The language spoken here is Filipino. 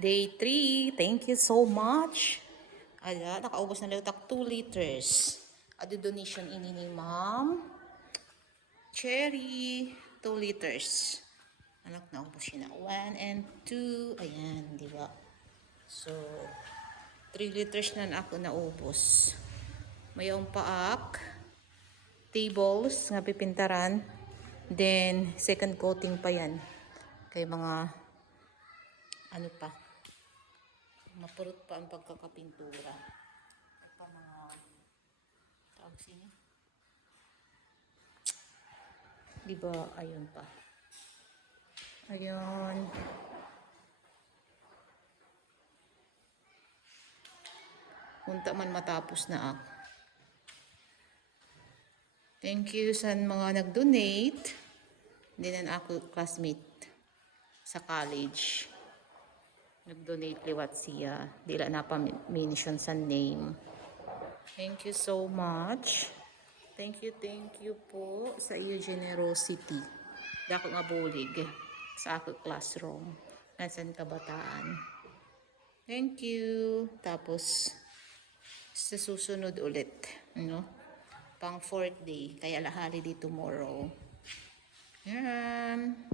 Day 3. Thank you so much. Ala, nakaubos na lang 2 liters. Ado donation ini ni Ma'am Cherry. 2 liters. Anak, naubos siya na. 1 and 2. Ayan, di ba? So, 3 liters na ako naubos. Mayroong paak. Tables nga pipintaran. Then, second coating pa yan. Kay mga ano pa. Mapurot pa ang pagkakapintura. Pa mga tawag sini. Diba, ayun pa. Ayun. Punta man matapos na ako. Thank you sa mga nag-donate. Hindi na ako classmate sa college. Nag-donate liwat siya. Dila na pa mention sa name. Thank you so much. Thank you po sa iyo generosity. Dako nga bulig sa ako classroom. Nasaan kabataan. Thank you. Tapos, sa susunod ulit. No? Pang 4th day. Kaya lahali di tomorrow. Yan.